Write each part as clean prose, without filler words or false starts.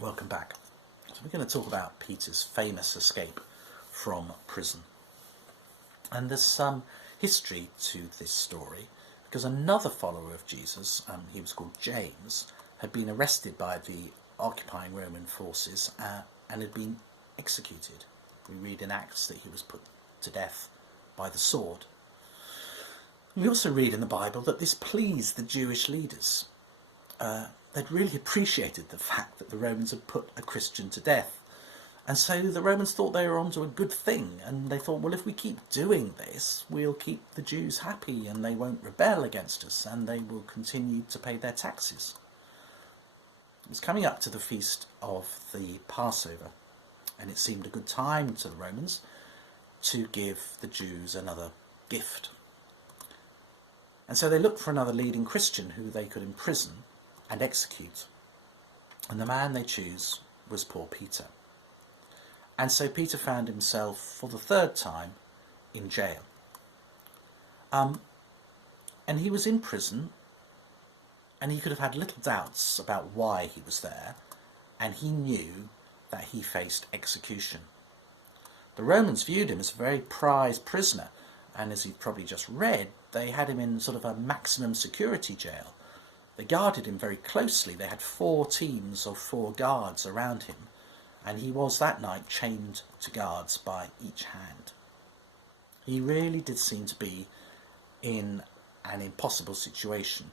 Welcome back. So we're going to talk about Peter's famous escape from prison. And there's some history to this story because another follower of Jesus, he was called James, had been arrested by the occupying Roman forces and had been executed. We read in Acts that he was put to death by the sword. We also read in the Bible that this pleased the Jewish leaders. They'd really appreciated the fact that the Romans had put a Christian to death. And so the Romans thought they were onto a good thing, and they thought, well, if we keep doing this, we'll keep the Jews happy and they won't rebel against us and they will continue to pay their taxes. It was coming up to the feast of the Passover, and it seemed a good time to the Romans to give the Jews another gift. And so they looked for another leading Christian who they could imprison and execute. And the man they chose was poor Peter. And so Peter found himself for the third time in jail. And he was in prison, and he could have had little doubts about why he was there, and he knew that he faced execution. The Romans viewed him as a very prized prisoner, and as you've probably just read, they had him in sort of a maximum security jail. They guarded him very closely. They had 4 teams of 4 guards around him, and he was that night chained to guards by each hand. He really did seem to be in an impossible situation.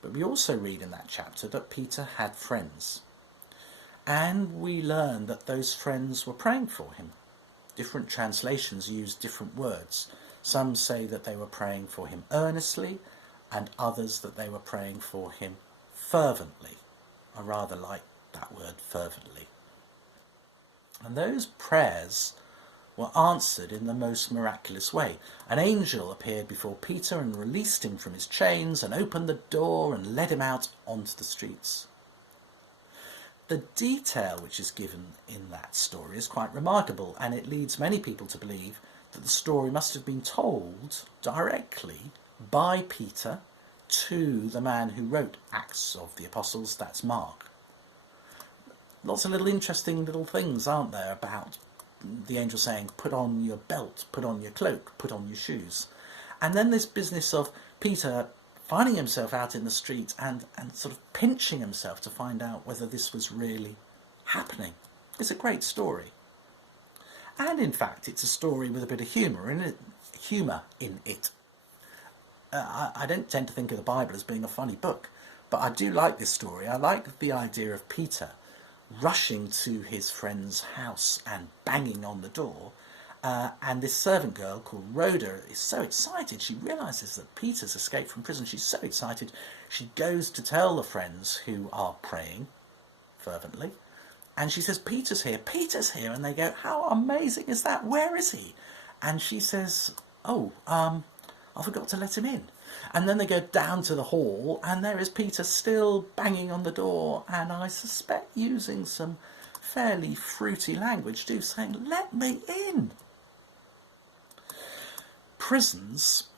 But we also read in that chapter that Peter had friends, and we learn that those friends were praying for him. Different translations use different words. Some say that they were praying for him earnestly, and others that they were praying for him fervently. I rather like that word, fervently. And those prayers were answered in the most miraculous way. An angel appeared before Peter and released him from his chains and opened the door and led him out onto the streets. The detail which is given in that story is quite remarkable, and it leads many people to believe that the story must have been told directly by Peter to the man who wrote Acts of the Apostles, that's Mark. Lots of little interesting little things, aren't there, about the angel saying, put on your belt, put on your cloak, put on your shoes. And then this business of Peter finding himself out in the street and sort of pinching himself to find out whether this was really happening. It's a great story. And in fact, it's a story with a bit of humour in it. I don't tend to think of the Bible as being a funny book, but I do like this story. I like the idea of Peter rushing to his friend's house and banging on the door, and this servant girl called Rhoda is so excited. She realises that Peter's escaped from prison. She's so excited she goes to tell the friends who are praying fervently, and she says, Peter's here, and they go, how amazing is that, where is he? And she says, I forgot to let him in. And then they go down to the hall, and there is Peter still banging on the door, and I suspect using some fairly fruity language too, saying, let me in. Prisons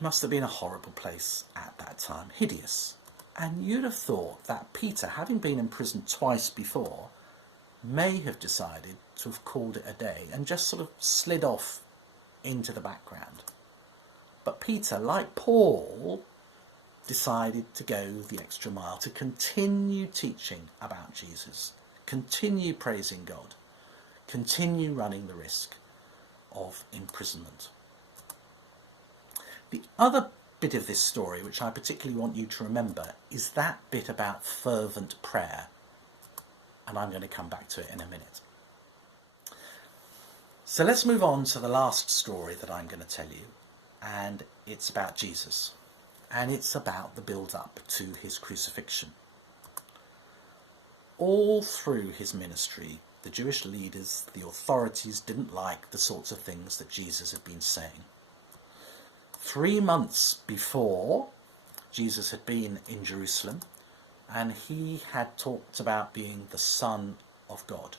must have been a horrible place at that time, hideous. And you'd have thought that Peter, having been in prison twice before, may have decided to have called it a day and just sort of slid off into the background. But Peter, like Paul, decided to go the extra mile, to continue teaching about Jesus, continue praising God, continue running the risk of imprisonment. The other bit of this story, which I particularly want you to remember, is that bit about fervent prayer. And I'm going to come back to it in a minute. So let's move on to the last story that I'm going to tell you. And it's about Jesus. And it's about the build-up to his crucifixion. All through his ministry, the Jewish leaders, the authorities, didn't like the sorts of things that Jesus had been saying. 3 months before, Jesus had been in Jerusalem, and he had talked about being the Son of God.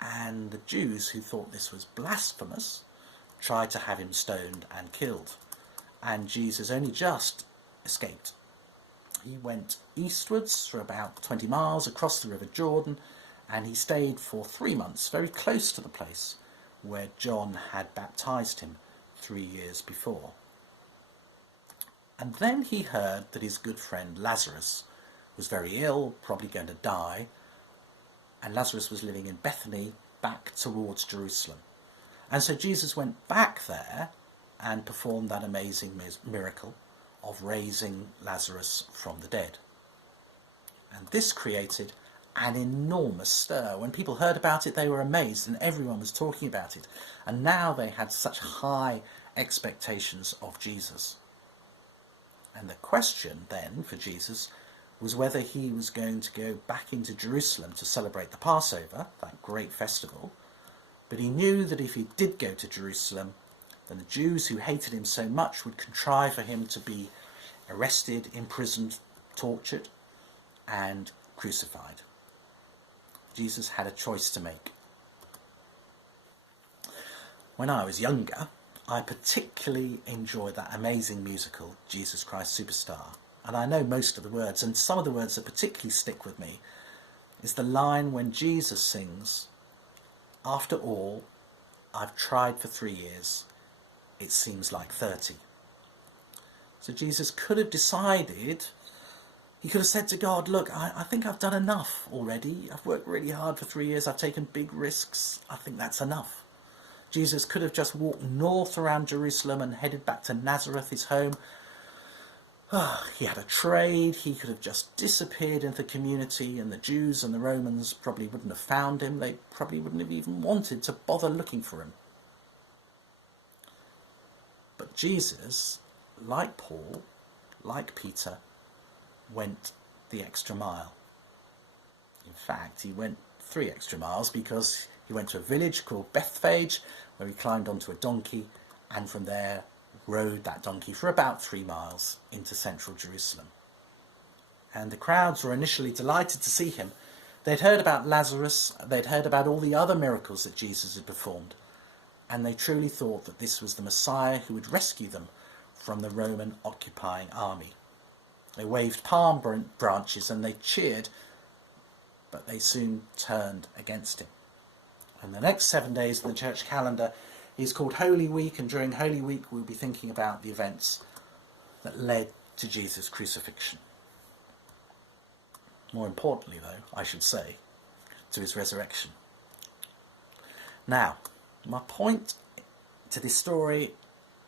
And the Jews, who thought this was blasphemous, tried to have him stoned and killed. And Jesus only just escaped. He went eastwards for about 20 miles across the River Jordan, and he stayed for 3 months very close to the place where John had baptized him 3 years before. And then he heard that his good friend Lazarus was very ill, probably going to die, and Lazarus was living in Bethany, back towards Jerusalem. And so Jesus went back there and performed that amazing miracle of raising Lazarus from the dead. And this created an enormous stir. When people heard about it, they were amazed, and everyone was talking about it. And now they had such high expectations of Jesus. And the question then for Jesus was whether he was going to go back into Jerusalem to celebrate the Passover, that great festival. But he knew that if he did go to Jerusalem, then the Jews who hated him so much would contrive for him to be arrested, imprisoned, tortured, and crucified. Jesus had a choice to make. When I was younger, I particularly enjoyed that amazing musical, Jesus Christ Superstar. And I know most of the words, and some of the words that particularly stick with me is the line when Jesus sings, "After all, I've tried for 3 years, it seems like 30. So Jesus could have decided, he could have said to God, look, I think I've done enough already. I've worked really hard for 3 years. I've taken big risks. I think that's enough. Jesus could have just walked north around Jerusalem and headed back to Nazareth, his home. He had a trade. He could have just disappeared into the community, and the Jews and the Romans probably wouldn't have found him. They probably wouldn't have even wanted to bother looking for him. But Jesus, like Paul, like Peter, went the extra mile. In fact, he went 3 extra miles, because he went to a village called Bethphage, where he climbed onto a donkey, and from there rode that donkey for about 3 miles into central Jerusalem. And the crowds were initially delighted to see him. They'd heard about Lazarus, they'd heard about all the other miracles that Jesus had performed, and they truly thought that this was the Messiah who would rescue them from the Roman occupying army. They waved palm branches and they cheered, but they soon turned against him. And the next 7 days in the church calendar is called Holy Week, and during Holy Week we'll be thinking about the events that led to Jesus' crucifixion. More importantly, though, I should say, to his resurrection. Now, my point to this story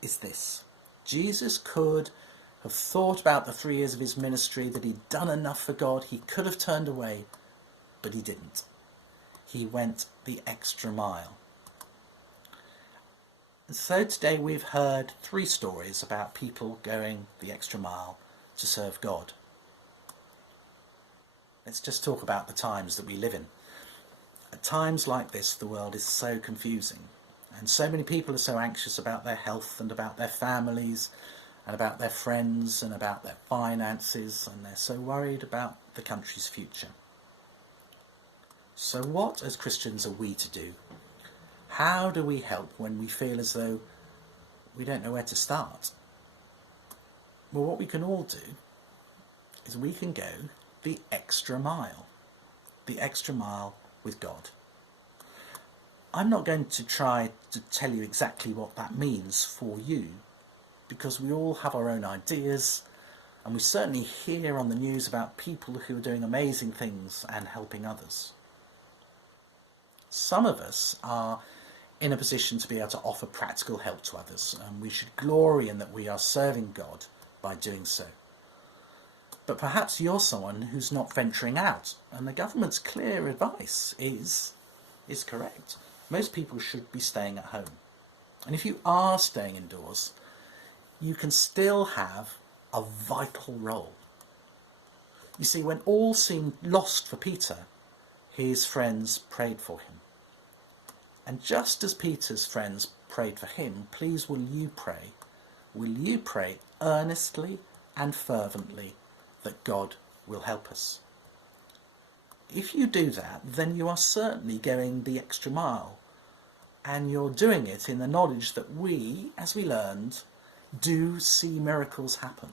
is this. Jesus could have thought about the 3 years of his ministry, that he'd done enough for God. He could have turned away, but he didn't. He went the extra mile. And so today we've heard 3 stories about people going the extra mile to serve God. Let's just talk about the times that we live in. At times like this, the world is so confusing, and so many people are so anxious about their health and about their families and about their friends and about their finances, and they're so worried about the country's future. So what, as Christians, are we to do? How do we help when we feel as though we don't know where to start? Well, what we can all do is we can go the extra mile with God. I'm not going to try to tell you exactly what that means for you, because we all have our own ideas, and we certainly hear on the news about people who are doing amazing things and helping others. Some of us are in a position to be able to offer practical help to others, and we should glory in that we are serving God by doing so. But perhaps you're someone who's not venturing out, and the government's clear advice is correct. Most people should be staying at home. And if you are staying indoors, you can still have a vital role. You see, when all seemed lost for Peter, his friends prayed for him. And just as Peter's friends prayed for him, please will you pray? Will you pray earnestly and fervently that God will help us? If you do that, then you are certainly going the extra mile, and you're doing it in the knowledge that we, as we learned, do see miracles happen.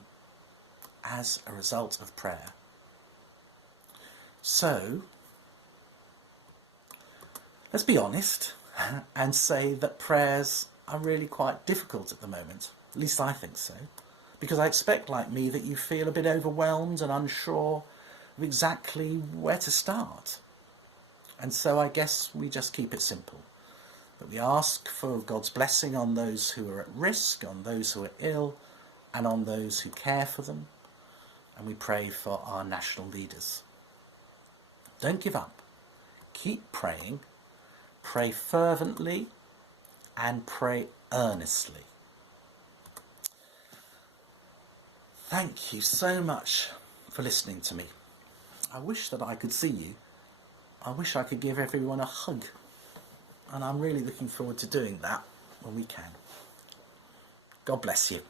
as a result of prayer. So, let's be honest and say that prayers are really quite difficult at the moment. At least I think so. Because I expect, like me, that you feel a bit overwhelmed and unsure of exactly where to start. And so I guess we just keep it simple. That we ask for God's blessing on those who are at risk, on those who are ill, and on those who care for them. And we pray for our national leaders. Don't give up. Keep praying. Pray fervently and pray earnestly. Thank you so much for listening to me. I wish that I could see you. I wish I could give everyone a hug. And I'm really looking forward to doing that when we can. God bless you.